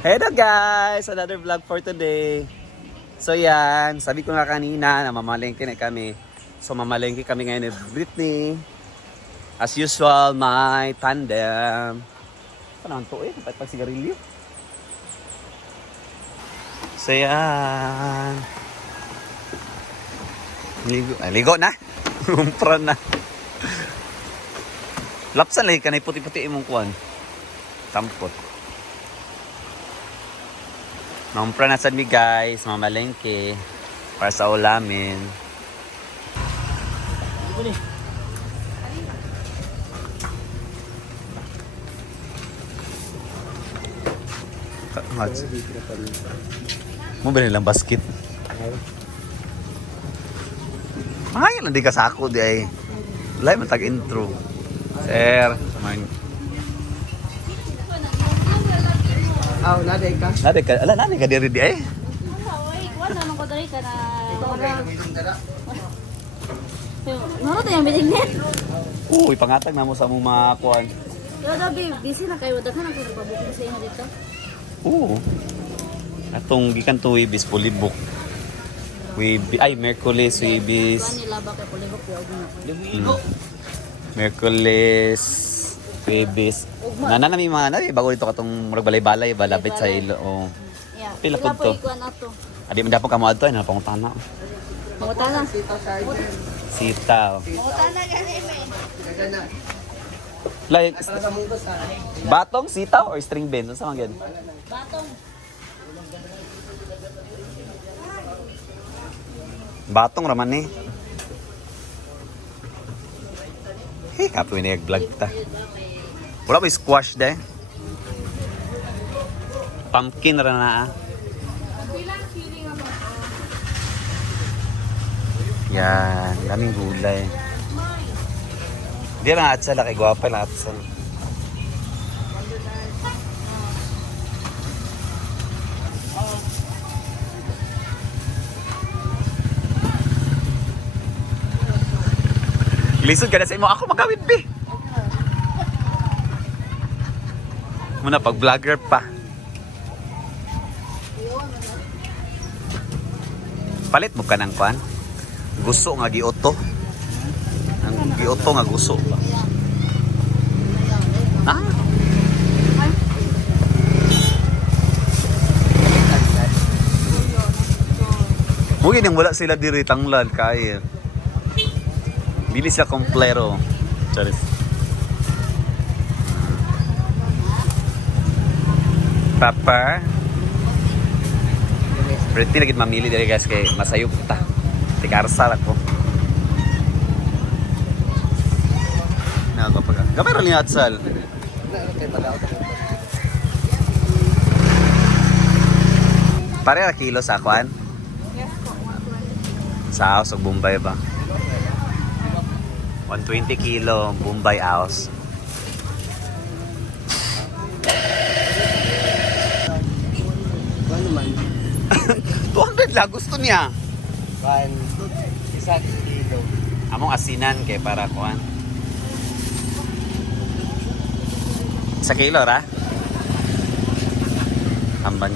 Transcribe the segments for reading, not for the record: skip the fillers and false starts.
Hello guys! Another vlog for today. So yan, sabi ko nga kanina na mamalengke na kami. So mamalengke kami ngayon ni Britney. As usual, my tandem. Ano naman to eh? Kapag sigarilyo. So yan. Ligo na. Umpra na. Lapsan lagi ka na puti-puti imong kuwan. Tampot. Numpra na sad mi guys, mamalengke para sa ulamin. Mo ba nilang basket? Ay, lang di ka sako di ay. Wala man tag intro. Sir, man. Aw, naday ka? Naday ka, ala naday ka diri di ay. Wala naman ko dali ka na. Ano to yung biting net? Uy, pangatag na mo sa mong mga kuwan. Yo, Dabi, busy na kayo. Daghan ang nagpabuking sa inyo dito. Oo. Atong gikan to Wibis fully book. Merkulis, Wibis. Kuan nila ba kay Pulibok yo. Merkulis, Wibis. Nanami mga nabi bago dito katong murag balay-balay balapit sa ilo. Oh. Yeah. Pila Wala po to? Ikuan na to. Adi man dapat kamo adto na pangutana. Mangutana. Sitaw. Mangutana gani may. Like batong sitaw or string beans sa mga ganun. Batong. Batong raman ni. Hey, kapoy na vlog ta. Wala ba squash de? Pumpkin ra na. Yan, daming gulay. Di lang atsal, kay gwapa lang atsal. Lisod ka na sa imo. Ako magawid, be. Muna pag vlogger pa. Palit mo ka ng kwan. Gusto nga gioto. Ang gioto nga gusto. Ha? Mungkin yang wala sila diri tanglad kaya. Bili sila komplero. Charis. Pepper. Berarti lagi mamili dari guys kay masayop ta. Tigarsal ako. Nakakapag. Gamay ra lihat sal. Pare ra kilo sa kwan. Sa house of Bombay ba? 120 kilo Bombay house. Ano man? 200 lang gusto niya. Kan, isang kilo. Among asinan kay para kuan. Sa kilo ra? Ambang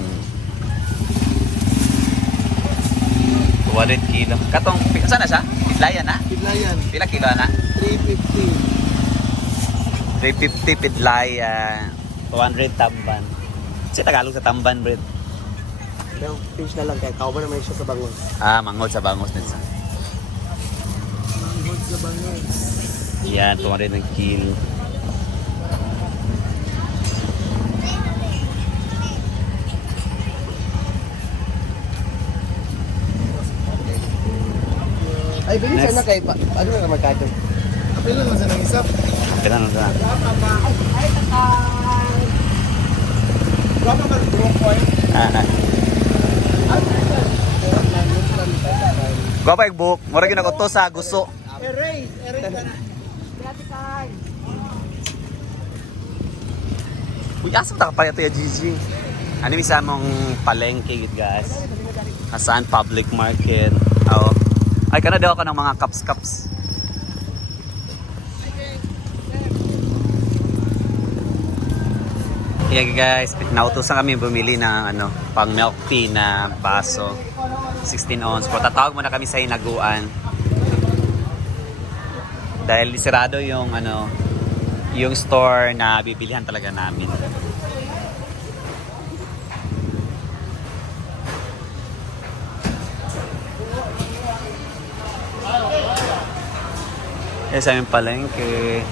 200 kilo. Katong saan na siya? Pidlayan na? Pidlayan, Pila kilo na? 350. 350 pidlayan. 200 tamban. Si Tagalog sa tamban, bro. Pero pinch na lang kaya tao ba naman siya sa bangos? Ah, mangod sa bangos nito. Mangod sa bangos. Yan, 200 ng kilo. Ay, bilis Next. na kay ano na magkado? Kapila lang sa nang isap. Kailan na sa? Ay, takay. Wala ka drop point. Gwapa yung buhok. Mura yun ako to sa gusto. Erase ka na. Grabe kay. Uy, asam ta ka pa ito ya Gigi. Ano bisa mong palengke guys? Asaan public market? Oh. Ay, kana daw ako ng mga cups. Yeah guys, nautusan kami bumili ng pang milk tea na baso. 16 ounce. Pero tatawag muna kami sa hinaguan. Dahil sirado yung yung store na bibilihan talaga namin. Sa aming palengke.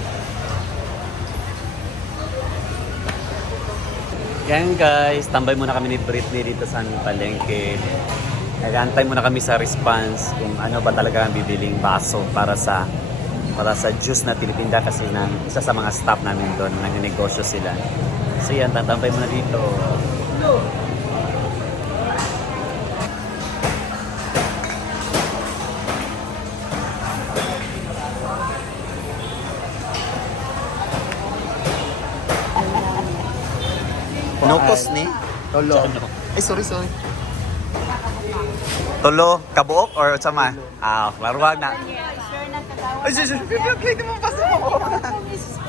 Yan guys, tambay muna kami ni Britney dito sa aming palengke. Nag-aantay muna kami sa response kung ano ba talaga ang bibiling baso para sa juice na tinitinda kasi ng isa sa mga staff namin doon, nag-negosyo sila. So yan, tatambay muna dito. Nokos ni? Tolo. Ay, sorry. Tolo, kabuok or sama? Laruag na. Ay, sis, i-vlog mo pa sa mo.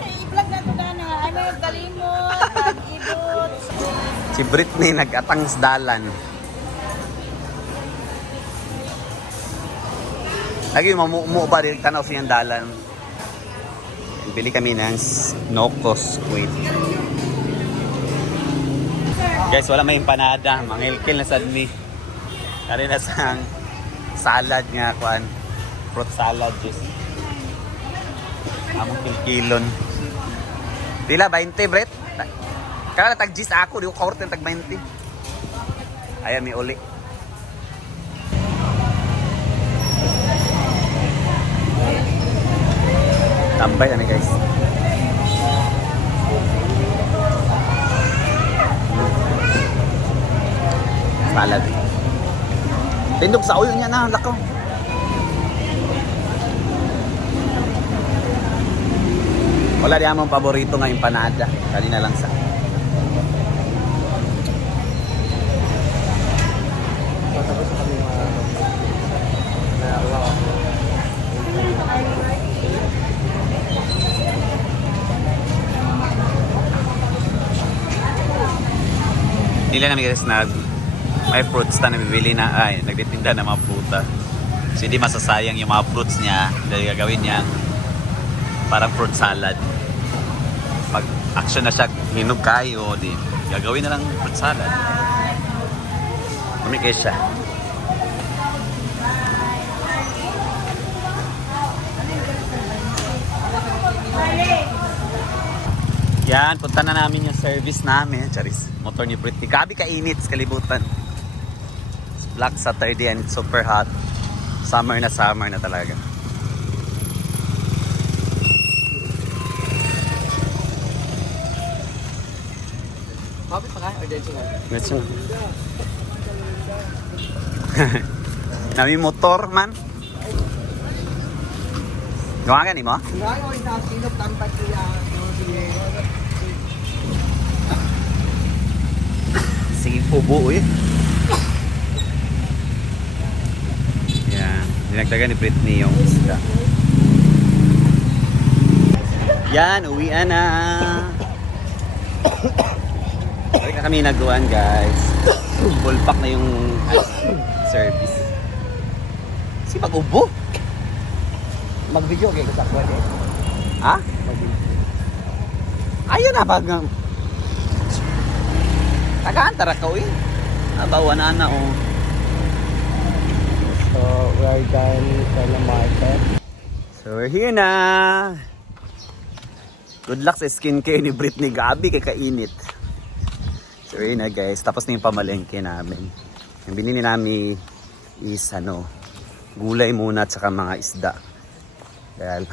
I-vlog na ito na. Ay, may galimot, nag-ibot. Si Britney nag-atang dalan. Lagi mamuo ba rin tanaw siyang dalan. Bili kami ng Nokos squid. Guys, wala may empanada. Mangilkil na sad mi. Kari na sang salad nga kuan. Fruit salad just. Among kilkilon. Pila 20, Bret? Kaya tag gis ako, di ko kaurten tag 20. Ayan mi uli. Tambay na guys. Salad. Tindog sa ulo niya na, lakaw. Wala di among paborito nga empanada. Kanina lang sa. Tapos kami Nila namin guys may fruits na nabibili na nagtitinda ng mga pruta. So hindi masasayang yung mga fruits niya dahil gagawin niya parang fruit salad. Pag action na siya, hinog kayo, di gagawin na lang fruit salad. Umikay siya. Yan, punta na namin yung service namin. Charis, motor ni Britney. Gabi kainit sa kalibutan. It's Black Saturday and it's super hot. Summer na talaga. Kapit pa ka? Or dito nga? Gusto nga. Nami motor man. Gawa ka ni mo? Ngayon, sinop tampat siya. Sige po buo eh. Yan. Dinagdagan ni Britney yung isda. Yan, uwian na. Balik na kami nagawan guys. Full pack na yung service. Si pag-ubo? Mag-video kayo sa pwede. Ha? Mag-video. Ayun na pag tagaan tara ka uwi. Abawa na oh. So, we're done from the market. So we're here na. Good luck sa skincare ni Britney. Gabi kay kainit. So we're here na guys. Tapos na yung pamalengke namin. Yung binili namin is gulay muna at saka mga isda. Dahil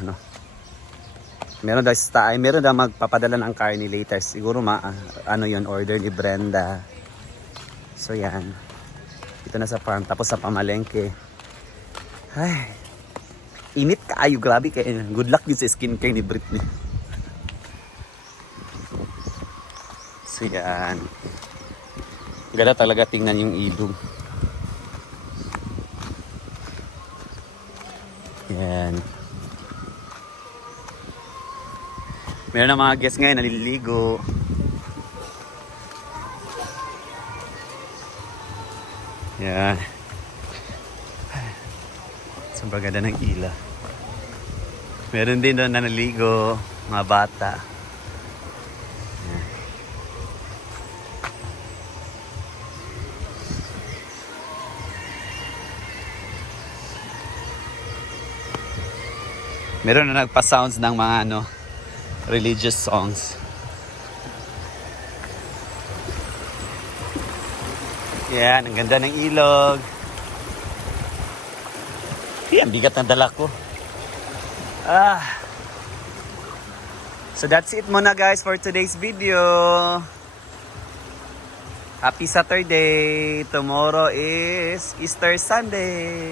meron daw magpapadala ng karne later. Siguro yun, order ni Brenda. So yan. Dito na sa farm. Tapos sa pamalengke. Ay. Init kaayo. Grabe kayo. Good luck din sa skincare ni Britney. So yan. Ganda talaga tingnan yung ilog. Yan. Meron na mga guests ngayon naliligo. Yan. Sobrang ganda ng ila. Meron din doon na naligo, mga bata. Yan. Meron na nagpa-sounds ng mga religious songs. Yan, ang ganda ng ilog. Ang bigat ng dala ko. So that's it muna guys for today's video. Happy Saturday. Tomorrow is Easter Sunday.